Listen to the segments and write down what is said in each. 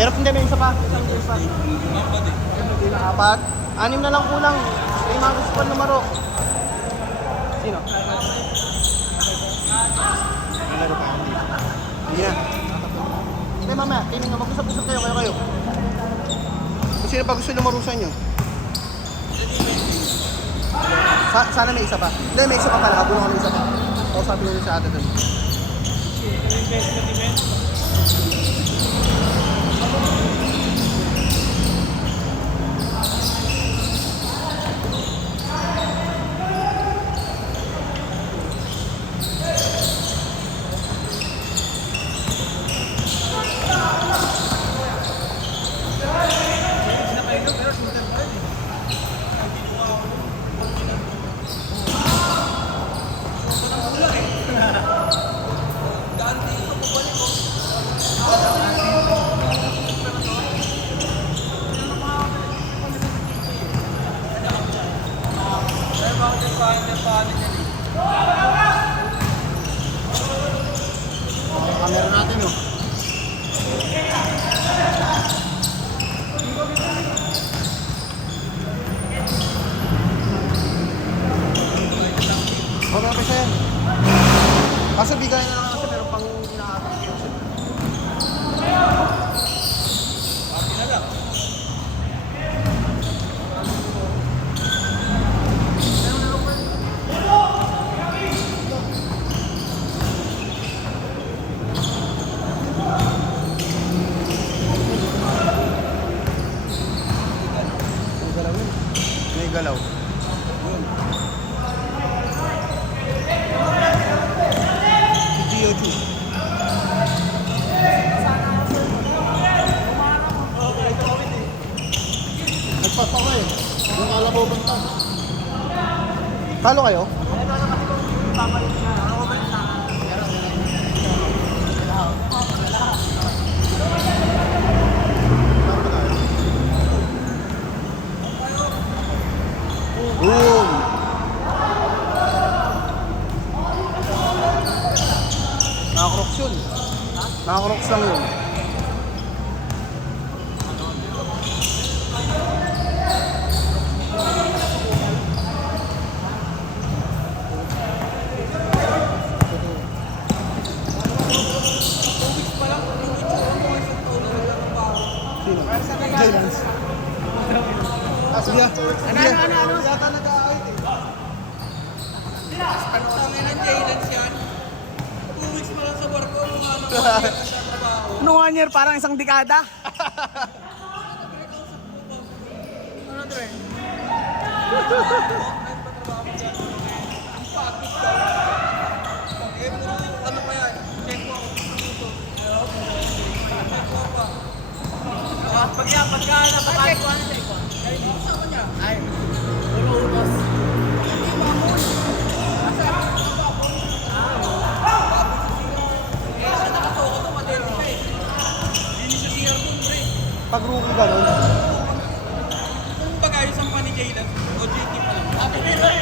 Meron hindi, may isa pa. Hindi na apat. 6 na lang kulang. May mga gusto pa numero. Sino? Numero pa. Hindi na. Hindi mamaya, tingin nga, mag-usap-usap kayo. Kung sino pa gusto lumarusan nyo? Sana may isa pa. Hindi, may isa pa pala. Kabulo ka ng isa pa. O sabi ko sa ate doon. Camera natin oh. Okay pa siya yan. Kaso bigay na lang kasi meron pang inaatay. Pati na lang. May galaw. DOT. Nagpapa ko eh. Yung alam mo basta. Talo kayo? Boom! Nakakroks yun. Nakakroks lang yun. Sino? Jailans. Sige. Ano? Yata nag-aawit eh. Ang tangin ng Jailans yan. 2 weeks pa lang sa barko. Ano 1 year? Parang isang dekada. Ano to eh? Ang pakit ka. Ano pa yan? Check mo ako. Check mo pa. Pagka napakain ko ano tayo ko? Kasama niya. Ay, puro utos. Hindi mamon. Kaya siya nakatoko to, madali ka eh. Hindi siya CR doon, pre. Pag rookie ka nun, Kung bagay sa mga ni Jaylan, o JT pa lang. Sabi ni Roy,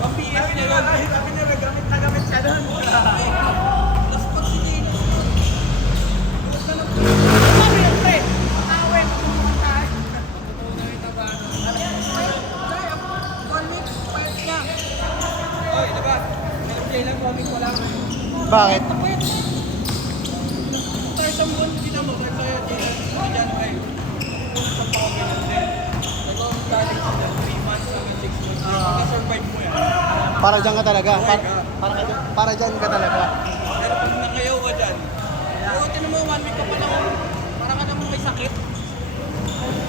ang PS niya yun. Sabi niya, gamit siya doon. Tapos pag si Jaylan, huwag ka na po. Sabi yan, pre. Awet. Totoo na rin na ba? Ay, 1 week, payat niya. Oy, diba? Meron Jaylan, 1 week wala. bakit? Tapit! Tayo sa buwan, hindi na mo. Nagsaya Jaylan, hindi dyan, ay. Sa pakagilan din. Nagawang daling sila, 3 months hanggang 6 months. Makasurvive mo yan. Para dyan ka talaga. Para dyan ka talaga. Pero pag nakayaw ka dyan, oo, tinan mo, 1 week ka pa lang, parang ka naman may sakit.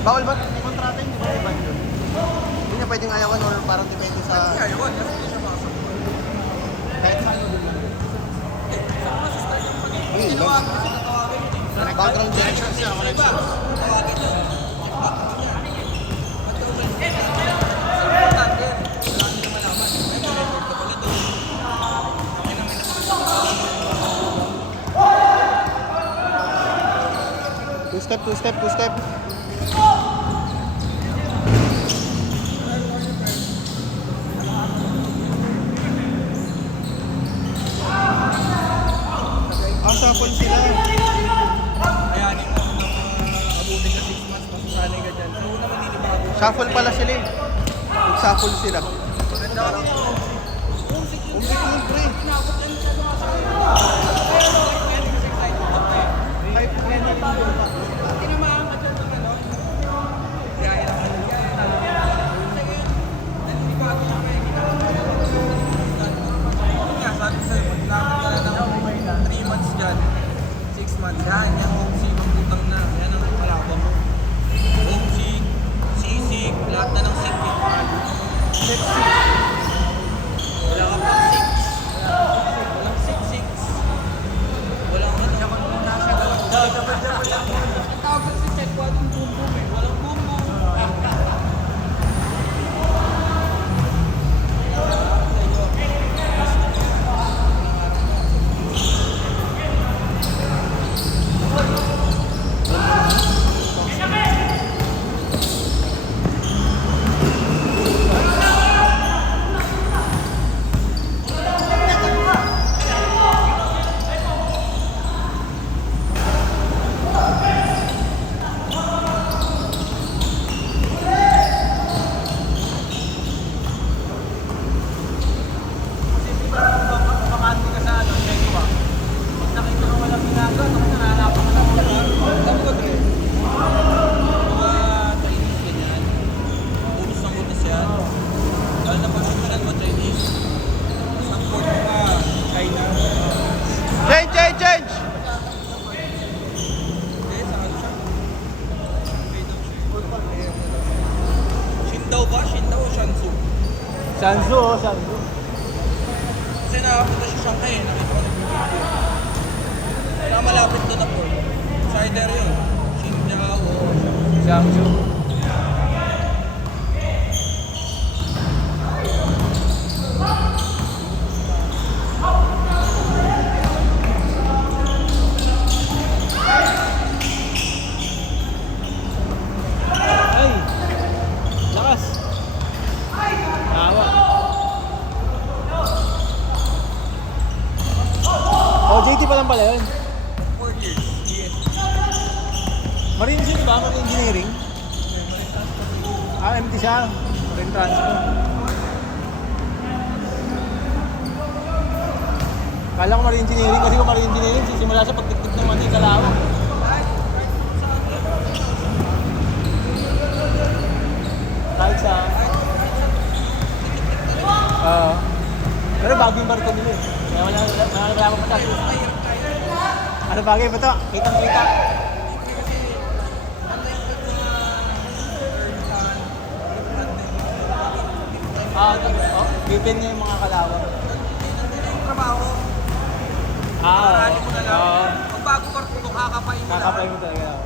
Bawal ba? May kontrata yun, di ba? May ban yun. Hindi niya pwedeng ayawan or parang depende sa... Kaya yun, kasi hindi siya makasakit. Kahit saan mo din lang. Sa mga sister yung pag Ayun, tinawagan kasi natawagan yun eh. Background check. Siya, Diba? Tawagin yun. Checkback niya. At yung sa importante, wala nila malaman. Ay, may record ka pala doon. Kaya namin nakasama. Two step. Asapon sila. Kayanin mo ng mga Shuffle pala sila eh. Nag-shuffle sila. Maganda ka. Homesick yun, pre. Yan, yung homesick, magputang na. Yan ang kalaban mo. Homesick, sisig, lahat na ng sick eh. Wala ka pang six. Walang six. Walang ano. Ang tawag sa si Check One, boom boom eh. Walang boom boom. Change! Shindao ba? Shindao o Shansu? Shanzu, oh, Shanzu. Kasi nakapunta siya Shanghai eh. Nakita ko nag-video. Wala malapit doon na po. Cider yun. Shindao o Shanzu. Ay! Lakas! Tawa. Oh, JT pa lang pala yun. 4 years. Yes. Marine siya, di ba? Marine Engineering. Ah, MT siya. Marine Transport. Kala ko Marine Engineering kasi kung Marine Engineering, sisimula siya pagtiktik ng mga kalawang. Kahit sa... pero bago yung barko nila eh. Kaya wala pa matas. Ano bagay ba ito? Kitang-kita. Bipin niya yung mga kalawang. Yung trabaho, marami mo na lang. Pag bago barko ko, kakapain mo lang. Kakapay mo talaga.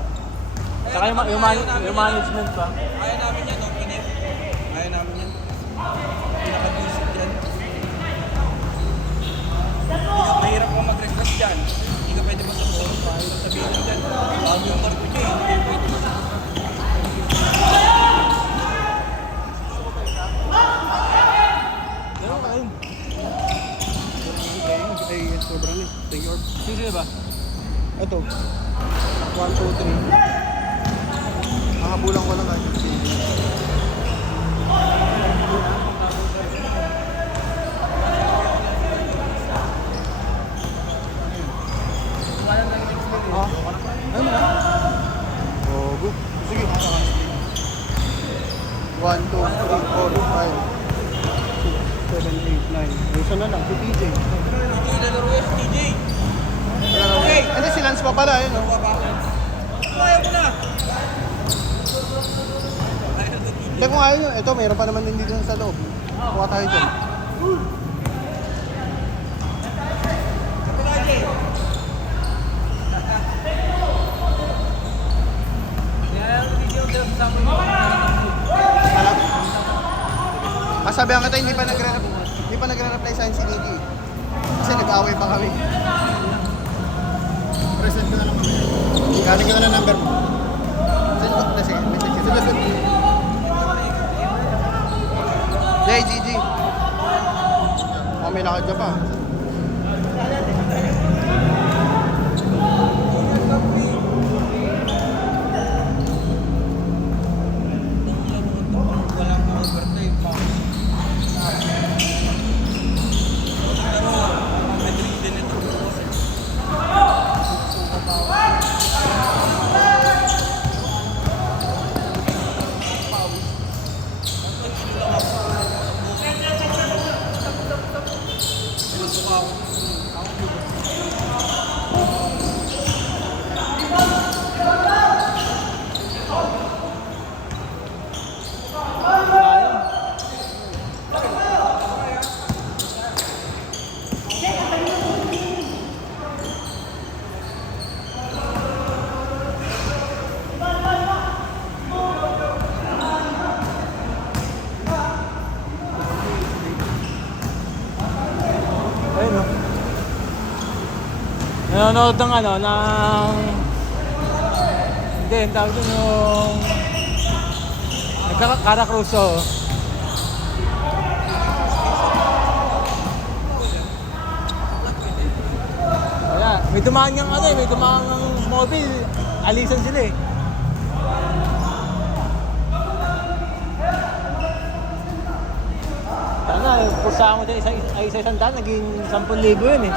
Eh, Saka yung, kami yung, ayaw namin yung yan. management pa. Ayaw namin yan, no? Pinip. Ayaw namin yan. Pinaka-visit yan. Mahirap kang mag-request dyan. Hindi ka pwede masagot. Sabihin lang dyan. Bago yung barko niya eh. Hindi kayo pwede masagot. Ganun ka yun. Ay, sobrang eh. Thank you. Sino ba? Ito. 1, 2, 3. Nakabulang ko lang kahit. Ah, ano na? Ogo. Sige. 1, 2, 3, 4, 5, 6, 7, 8, 9. Isa na lang, si TJ. Hindi lalaro yung TJ. Okay. Hindi, si Lance pa pala, yun. Ayaw mo na. Hindi, kung ayaw nyo, ito, mayroon pa naman din dito sa loob. Kuha tayo dyan. Alam? Masabihan kita, hindi pa nagre-reply sa akin si Nikki. Kasi nag-away pa kami. Present ko na lang kami. Galing ko na ng number mo. Send ko na sige, message ko. Jay, GG. Oh, may lakad ka pa. nanonood ng ano, ng... Hindi, ang tawag doon yung... Nagkaka-Caracruzo. Wala, may dumaan ngang ano eh, may dumaan ngang mobile. Alisan sila eh. Sana, pusa mo dyan isa-isang daan, naging 10,000 yun eh.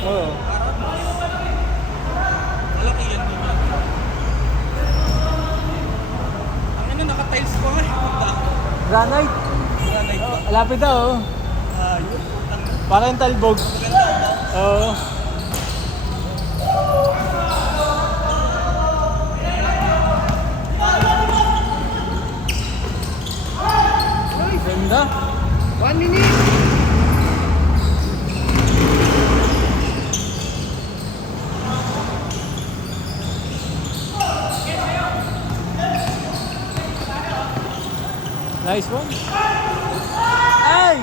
Oo. Malaki yan din. Ang ano, naka-tiles ko nga. Granite. Granite ba? Lapit daw. Oh. Yun. Parang yung talbog. Maganda ba? Oo. Ganda. 1 minute! Nice one. Ay!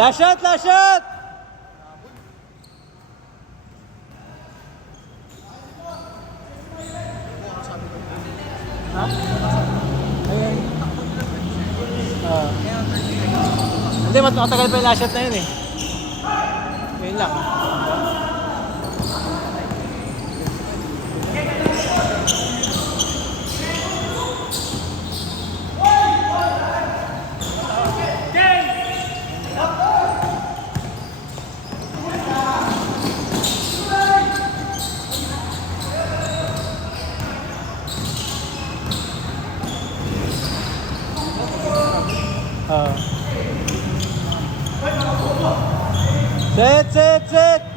Last shot! Last shot! Ha? Ayan. Hindi, matagal pa yung last shot na yun eh. Yun lang. Set, set, set!